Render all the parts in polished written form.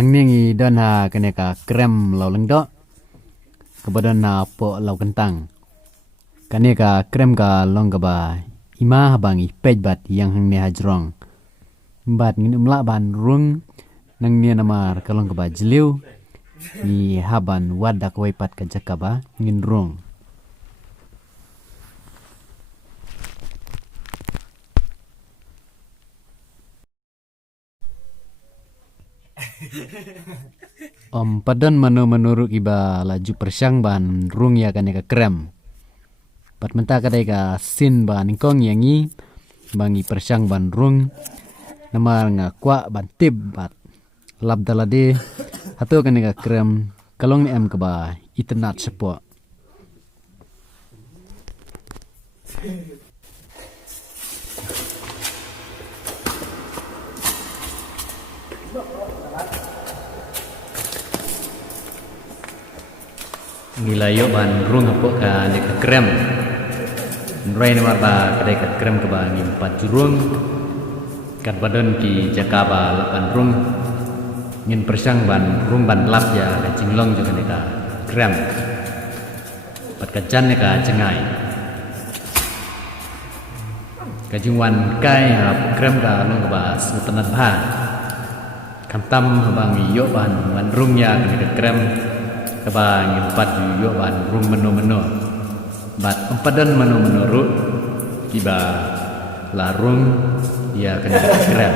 Hangning don ha kene ka krem lau lengdo. Kebadan na po lau kentang. Kene ka krem ka long ka ba ima bangi pej bat yang hang ne hajrong. Bat ngin umla ban rung nang ne namar kalong ka ba jeliu ni haban wadak waipat ka jakaba ngin rung. Padan menurut iba laju persang ban rung ya kane ka krem. Pat menta kadai ka sin ban ingkong yangi bangi persang ban rung namar nga kwa ban tip bat lab dalade hatu kane ka krem kalong ni em ka ba itnat sepo. Nilayo ban rung hapo ka ne ka krem. Nrai namar ba kadai ka krem ka ba ngi empat jurung. Kat badan ki jakaba lapan rung. Ngin persang ban rung ban lap ya ka jinglong jo ka krem. Pat ka jan ne ka cengai. Ka jingwan kai hap krem ka long ka ba sutanat ba. Kam tam bang yo ban rung ya ka krem. Kabang empat yo ban rung meno bat empadan meno ru kiba larung ya kena krem.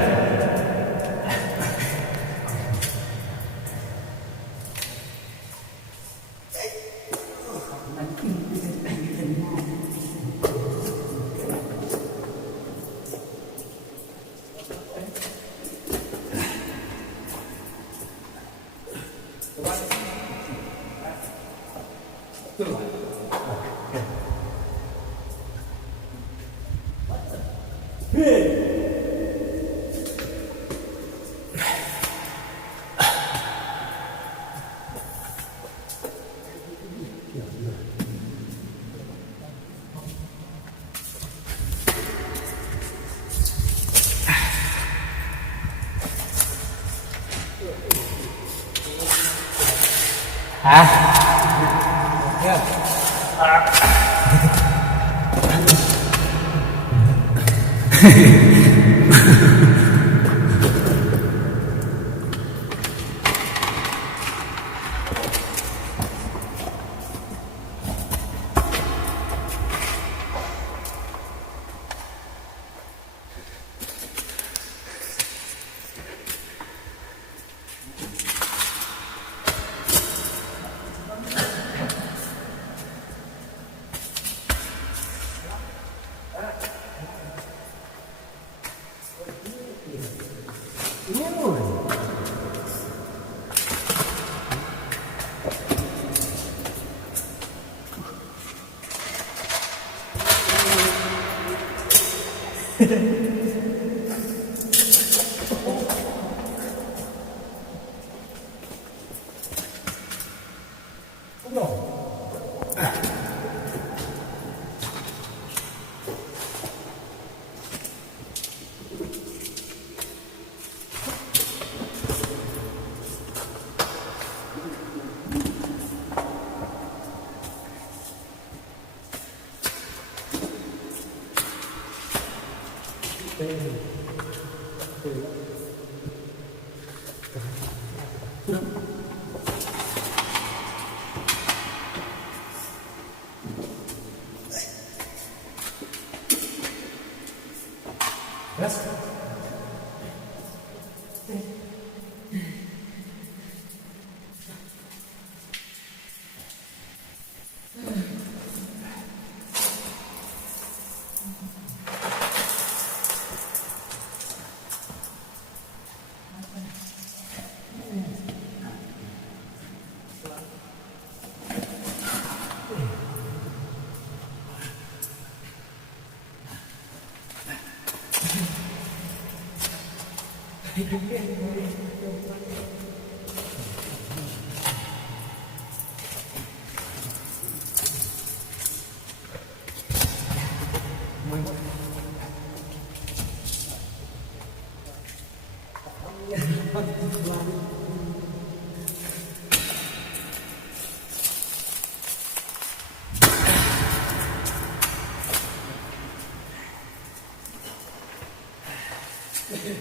Ka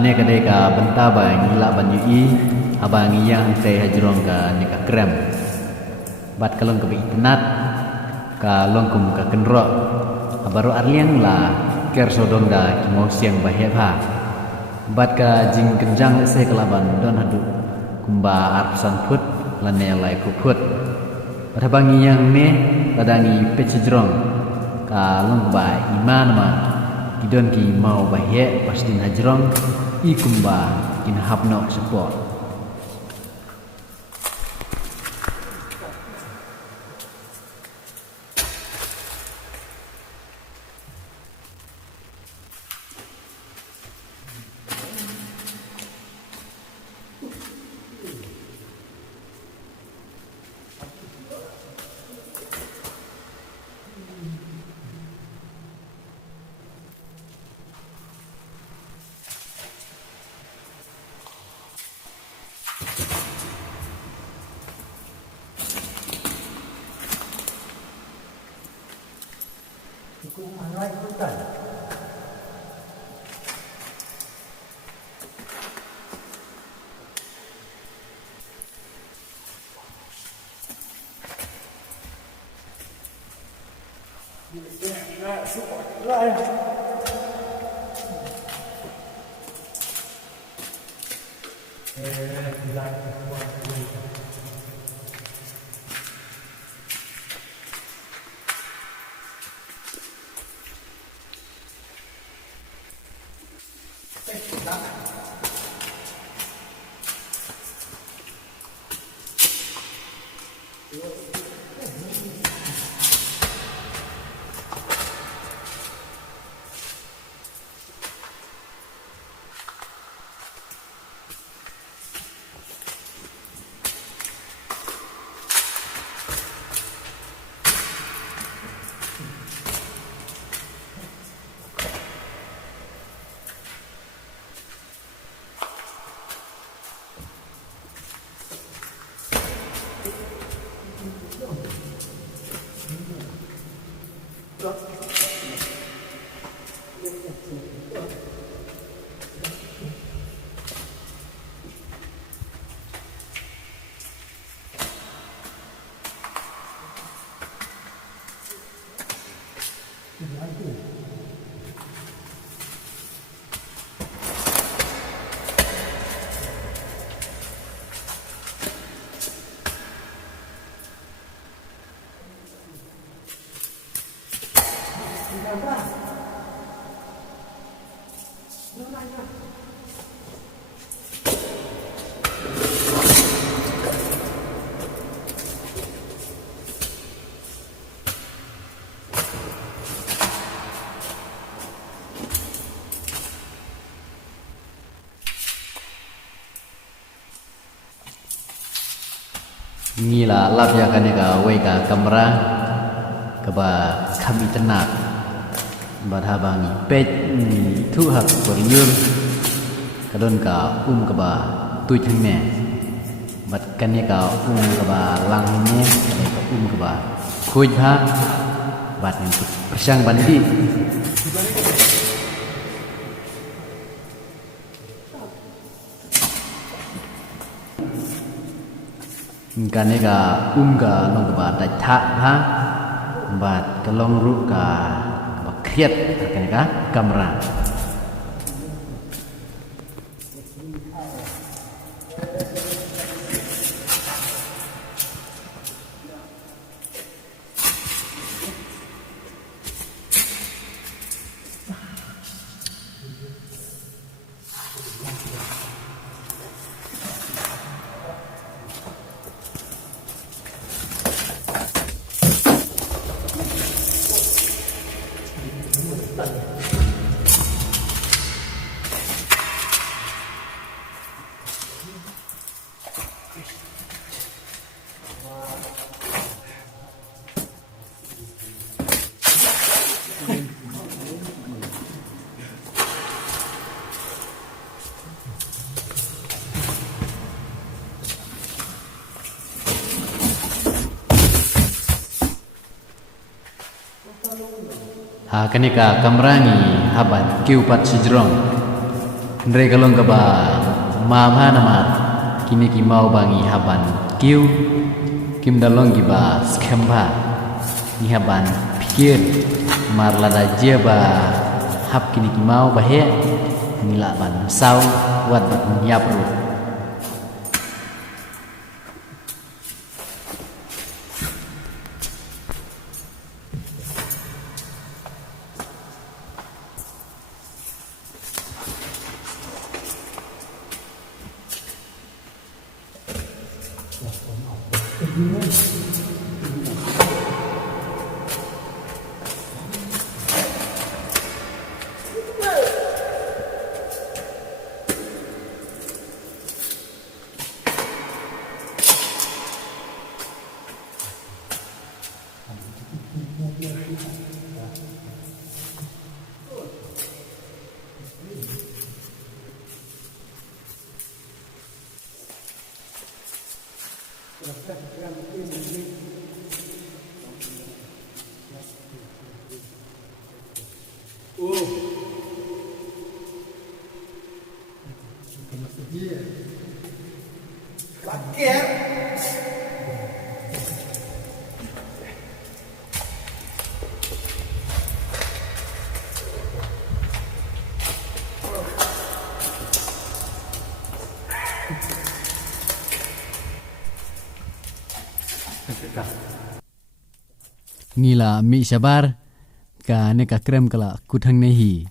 ne ka de ka benta ba ngila ban yu abang yang te hajrong ka ne ka krem bat kalong ka bi tenat ka longkum ka kenro abaru arliang la ker sodong da ki mo siang ba he pha bat ka jing kenjang se kalaban don hadu kumba arsan put la ne lai ku put bat abang yang ne ladangi pe hajrong ka long ba iman ma Kidon ki mau bahye pas din hajrong ikumba in hapno support. Ni la lap ya kan ka we ka kamera ka ba kham internet ba tha ba ni page ni thu hak por yur ka don ka ka ba tu thang ne bat kan ka ka ba lang ne ka ka ba khuj tha bat ni persang bandi Kane ka ka long ba ta tha ha bat ka long ru ka ba khiet kane ka kamera Kaneka kamrangi haban kiu pat sejrong. Ndre kalong kaba mamha nama kini ki mau bangi haban kiu kim dalong giba skemba ni haban pikir marlada jeba hab kini ki mau bahe nila ban sau wat bat nyapru. Ngila mi sabar ka neka krem kala kuthang nehi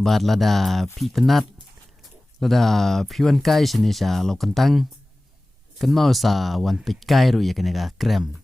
bat lada pitanat lada piwan kai sinisa lo kentang kan mau sa wan pikai ru ya keneka krem